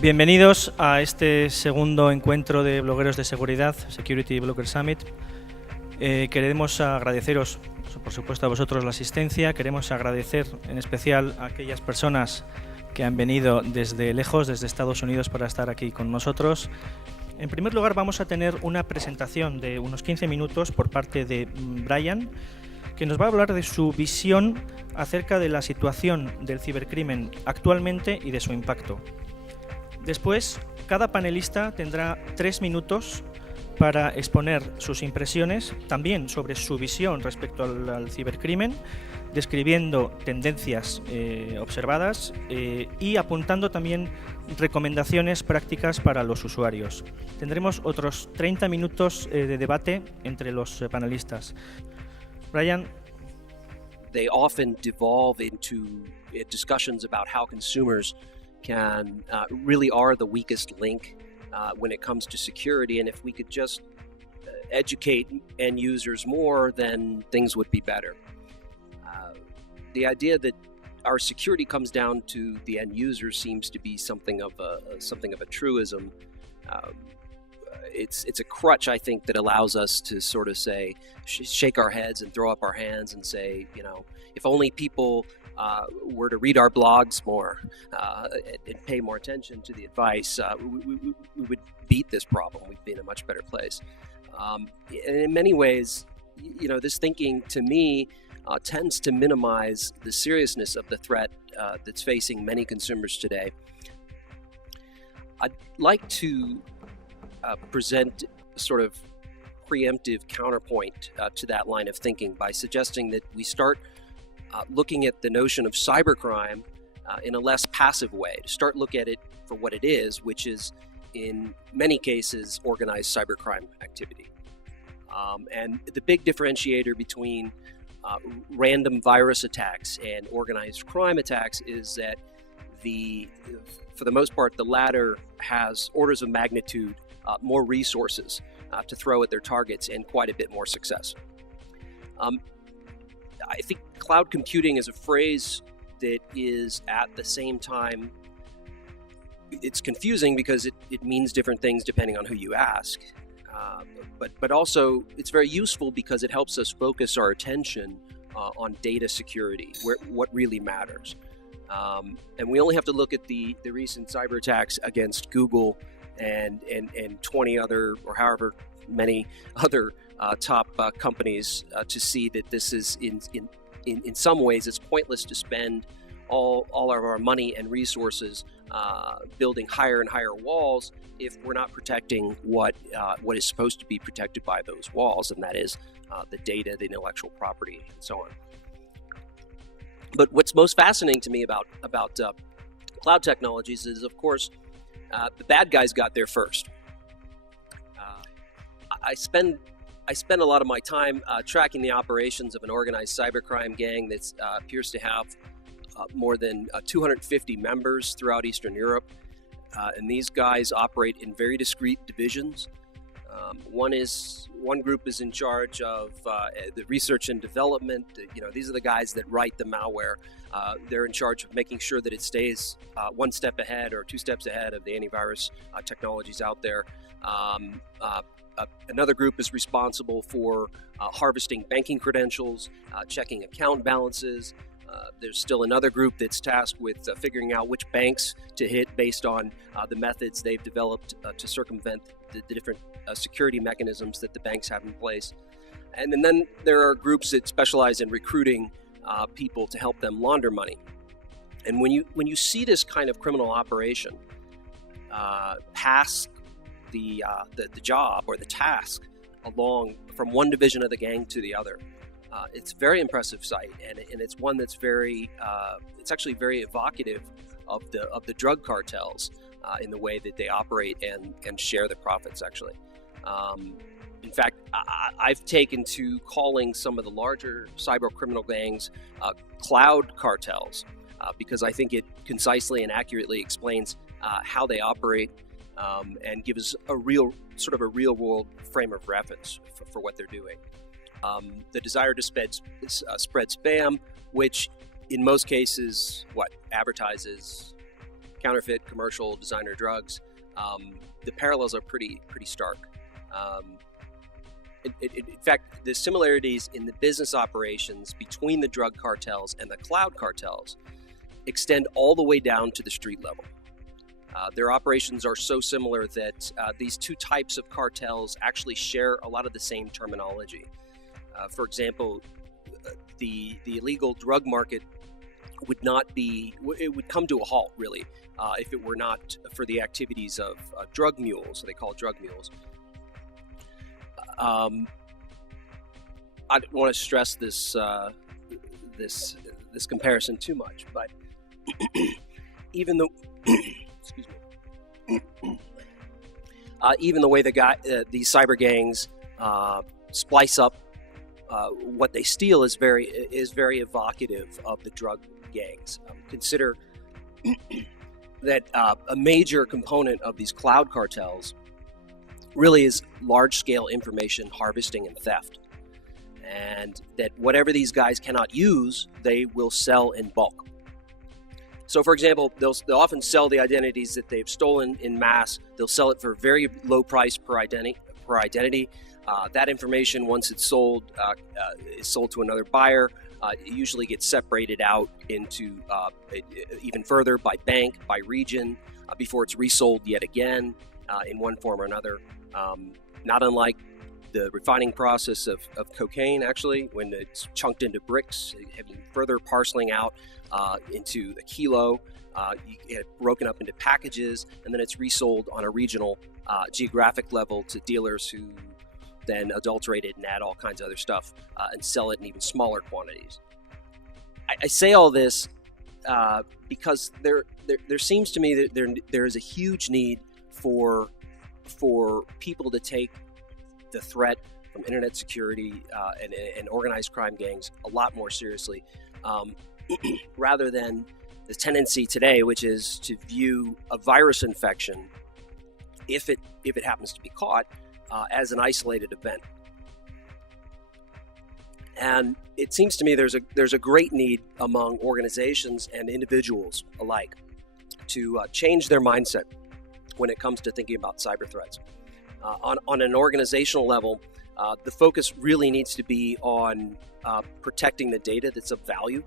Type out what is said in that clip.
Bienvenidos a este segundo encuentro de blogueros de seguridad, Security Blogger Summit. Queremos agradeceros, por supuesto, a vosotros la asistencia. Queremos agradecer en especial a aquellas personas que han venido desde lejos, desde Estados Unidos, para estar aquí con nosotros. En primer lugar, vamos a tener una presentación de unos 15 minutos por parte de Brian, que nos va a hablar de su visión acerca de la situación del cibercrimen actualmente y de su impacto. Después, cada panelista tendrá 3 minutos para exponer sus impresiones, también sobre su visión respecto al cibercrimen, describiendo tendencias observadas y apuntando también recomendaciones prácticas para los usuarios. Tendremos otros 30 minutos de debate entre los panelistas. Brian. They often devolve into discussions about how consumers can really are the weakest link when it comes to security, and if we could just educate end users more, then things would be better. The idea that our security comes down to the end user seems to be something of a truism. It's a crutch, I think, that allows us to sort of say, shake our heads and throw up our hands and say, you know, if only people were to read our blogs more and pay more attention to the advice, we would beat this problem. We'd be in a much better place. And in many ways, you know, this thinking to me tends to minimize the seriousness of the threat that's facing many consumers today. I'd like to present a sort of preemptive counterpoint to that line of thinking by suggesting that we start looking at the notion of cybercrime in a less passive way, to start look at it for what it is, which is in many cases organized cybercrime activity. And the big differentiator between random virus attacks and organized crime attacks is that for the most part, the latter has orders of magnitude more resources to throw at their targets and quite a bit more success. I think cloud computing is a phrase that is at the same time, it's confusing because it means different things depending on who you ask. But also it's very useful because it helps us focus our attention on data security, what really matters. And we only have to look at the recent cyber attacks against Google and 20 other, or however many other top companies to see that this is in some ways it's pointless to spend all of our money and resources building higher and higher walls if we're not protecting what is supposed to be protected by those walls, and that is the data, the intellectual property, and so on. But what's most fascinating to me about cloud technologies is, of course, the bad guys got there first. I spend a lot of my time tracking the operations of an organized cybercrime gang that appears to have more than 250 members throughout Eastern Europe, and these guys operate in very discrete divisions. One group is in charge of the research and development. You know, these are the guys that write the malware. They're in charge of making sure that it stays one step ahead or 2 steps ahead of the antivirus technologies out there. Another group is responsible for harvesting banking credentials, checking account balances. There's still another group that's tasked with figuring out which banks to hit based on the methods they've developed to circumvent the different security mechanisms that the banks have in place. And then there are groups that specialize in recruiting people to help them launder money. And when you see this kind of criminal operation pass the job or the task along from one division of the gang to the other, it's a very impressive sight, and it's one that's it's actually very evocative of the drug cartels in the way that they operate and share the profits, actually. In fact, I've taken to calling some of the larger cyber criminal gangs cloud cartels because I think it concisely and accurately explains how they operate and gives a real world frame of reference for what they're doing. The desire to spread spam, which in most cases, advertises counterfeit, commercial, designer drugs, the parallels are pretty stark. In fact, the similarities in the business operations between the drug cartels and the cloud cartels extend all the way down to the street level. Their operations are so similar that these two types of cartels actually share a lot of the same terminology. For example, the illegal drug market would come to a halt, really, if it were not for the activities of drug mules. So they call it drug mules. I don't want to stress this comparison too much, but even though excuse me, even the way these cyber gangs splice up what they steal is very evocative of the drug gangs. Consider that a major component of these cloud cartels really is large-scale information harvesting and theft, and that whatever these guys cannot use, they will sell in bulk. So, for example, they'll often sell the identities that they've stolen in mass. They'll sell it for a very low price per identity. That information, once it's sold, is sold to another buyer. It usually gets separated out into even further by bank, by region, before it's resold yet again in one form or another. Not unlike the refining process of cocaine, actually, when it's chunked into bricks, having further parceling out into a kilo, you get it broken up into packages, and then it's resold on a regional geographic level to dealers who then adulterate it and add all kinds of other stuff and sell it in even smaller quantities. I say all this because there seems to me that there is a huge need for people to take the threat from internet security and organized crime gangs a lot more seriously, rather than the tendency today, which is to view a virus infection, if it happens to be caught, as an isolated event. And it seems to me there's a great need among organizations and individuals alike to change their mindset when it comes to thinking about cyber threats. On an organizational level, the focus really needs to be on protecting the data that's of value